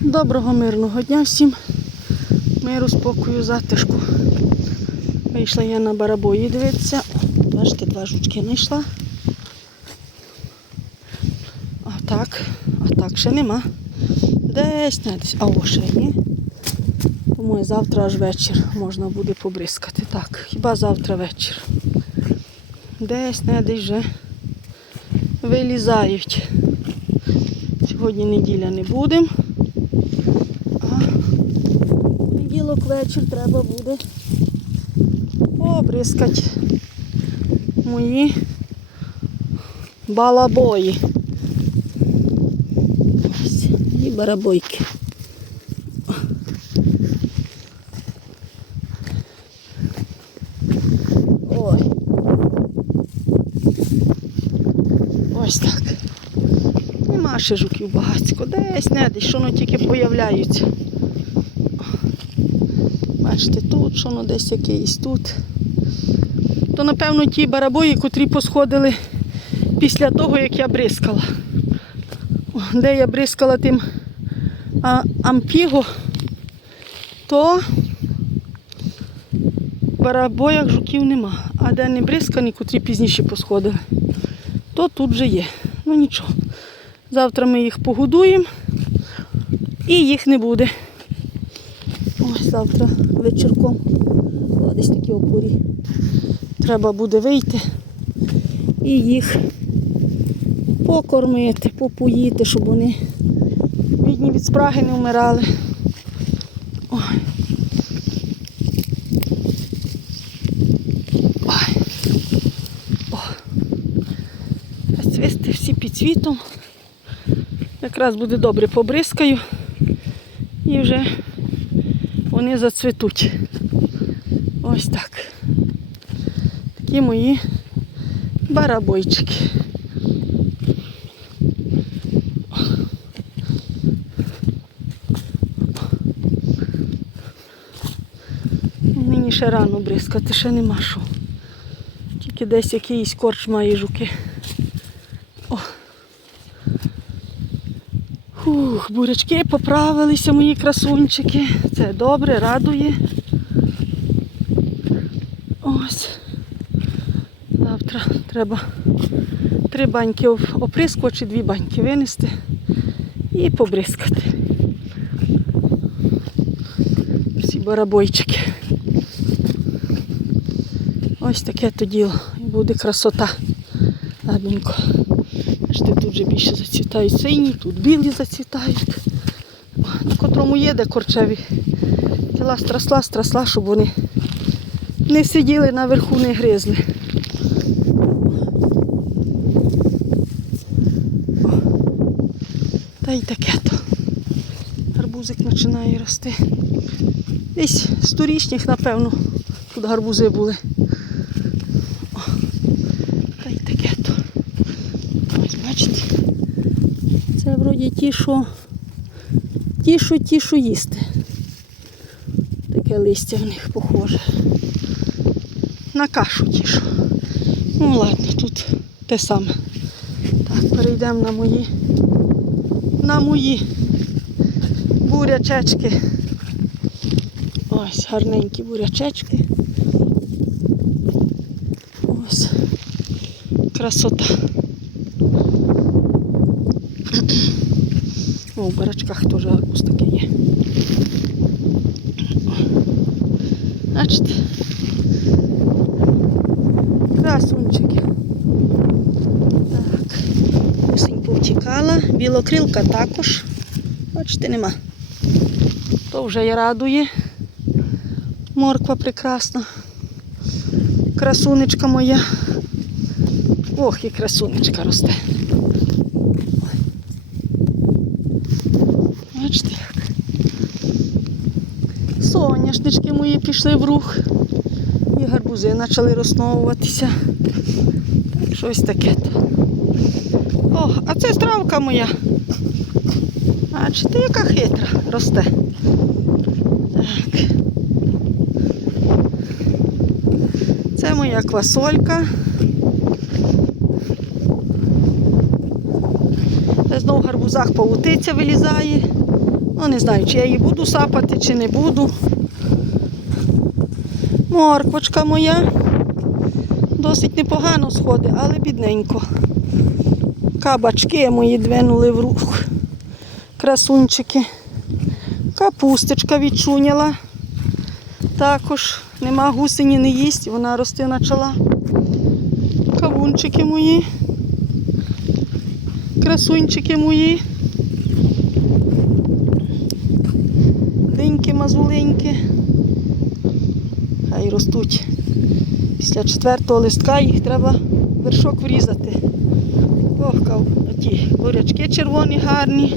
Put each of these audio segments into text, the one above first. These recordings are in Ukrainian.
Доброго мирного дня всім. Миру, спокою, затишку. Вийшла я на барабої дивитися. Бачите, два жучки знайшла. А так, а так ще нема. Десь не десь. А о, ще є. Тому завтра аж вечір можна буде побризкати. Так, хіба завтра вечір. Десь не десь вже вилізають. Сьогодні неділя не будемо. А неділок вечір треба буде побризкати мої балабої. Ось, і барабойки. Ой. Ось так. Нема ще жуків багацько. Десь не десь, що воно тільки появляються. Бачите, тут, що воно десь якийсь тут. То, напевно, ті барабої, котрі посходили після того, як я бризкала. Де я бризкала тим а, ампіго, то в барабоях жуків нема. А де не бризкані, котрі пізніше посходили, то тут вже є. Ну нічого. Завтра ми їх погодуємо і їх не буде. Завтра вечірком. О, десь такі опорі. Треба буде вийти і їх покормити, попоїти, щоб вони бідні від спраги не вмирали. Ой. Ой. О. Всі під цвітом. Якраз буде добре побризкаю і вже вони зацвітуть. Ось так. Такі мої барабойчики. Мені ще рано бризкати, ще нема що. Тільки десь якийсь корч має жуки. О. Бурячки поправилися, мої красунчики. Це добре, радує. Ось. Завтра треба три баньки оприскувати, чи дві баньки винести і побризкати. Всі барабойчики. Ось таке то діло. І буде красота. Ладненько. Бачите, тут вже більше зацвітають сині, тут білі зацвітають. На котрому є де корчеві. Тіла страсла, страсла, щоб вони не сиділи наверху, не гризли. Та й таке то. Гарбузик починає рости. Десь з торішніх, напевно, тут гарбузи були. О. Та й таке то. Ось бачите. Вроді ті, що ті, що ті, що їсти. Таке листя в них похоже. На кашу ті, що. Ну ладно, тут те саме. Так, перейдемо на мої. На мої бурячечки. Ось гарненькі бурячечки. Ось. Красота. О, в барачках теж арбуз такий є. Бачите? Красунчики. Так. Осінь повтікала. Білокрилка також. Бачите, нема. То вже я радує. Морква прекрасна. Красунечка моя. Ох, і красунечка росте. Бачите як. Соняшнички мої пішли в рух. І гарбузи почали розновуватися. Так, щось таке. О, а це стравка моя. Бачите, яка хитра росте. Так. Це моя квасолька. Знов в гарбузах павутиця вилізає. Ну, не знаю, чи я її буду сапати, чи не буду. Морквочка моя. Досить непогано сходить, але бідненько. Кабачки мої двинули в рух. Красунчики. Капусточка відчуняла. Також нема гусені не їсть, вона рости почала. Кавунчики мої. Красунчики мої. Мазуленькі. Хай ростуть. Після четвертого листка їх треба вершок врізати. Ох, ті бурячки червоні гарні.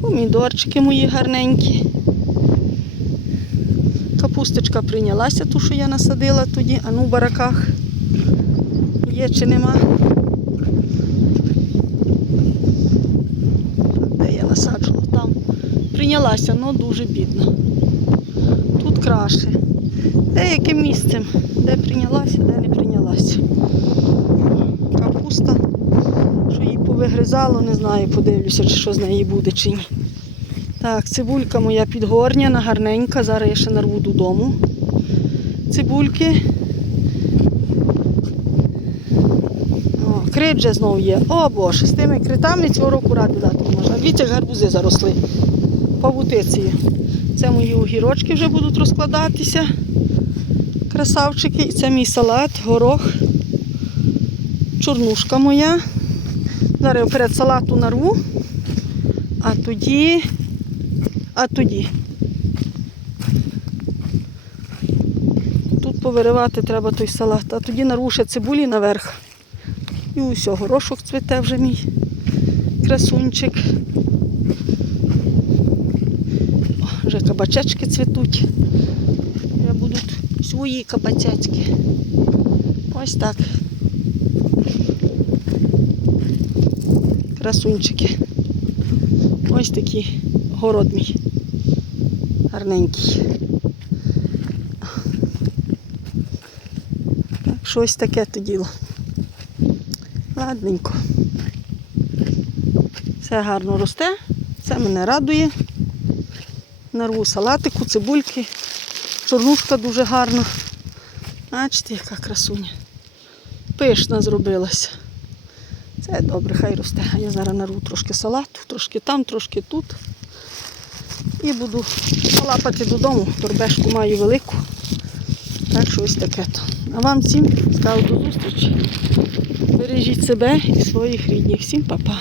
Помідорчики мої гарненькі. Капусточка прийнялася, ту, що я насадила тоді, а ну в бараках. Є чи нема. Де я насаджувала? Там. Прийнялася, але дуже бідно. Тут краще. Деяким місцем, де прийнялася, де не прийнялася. Капуста, що її повигризало, не знаю, подивлюся, чи що з неї буде чи ні. Так, цибулька моя підгорняна, гарненька. Зараз я ще нарву додому. Цибульки. О, крит же знову є. О Боже, з тими критами цього року ради дати можна. Дивіться, гарбузи заросли. Павутицею. Це мої огірочки вже будуть розкладатися. Красавчики. І це мій салат, горох, чорнушка моя. Зараз я перед салату нарву, а тоді, а тоді. Тут повиривати треба той салат, а тоді нарву ще цибулі наверх. І усе, горошок цвіте вже мій красунчик. Вже кабачечки цвітуть. Вже будуть свої кабачечки. Ось так. Красунчики. Ось такий город мій. Гарненький. Так, щось таке то діло. Ладненько. Все гарно росте, це мене радує. Нарву салатику, цибульки, чорнушка дуже гарна. Бачите, яка красуня. Пишна зробилася. Це добре, хай росте. Я зараз нарву трошки салату, трошки там, трошки тут. І буду лапати додому. Торбешку маю велику. Так що ось таке то. А вам всім скажу до зустрічі. Бережіть себе і своїх рідних. Всім па-па.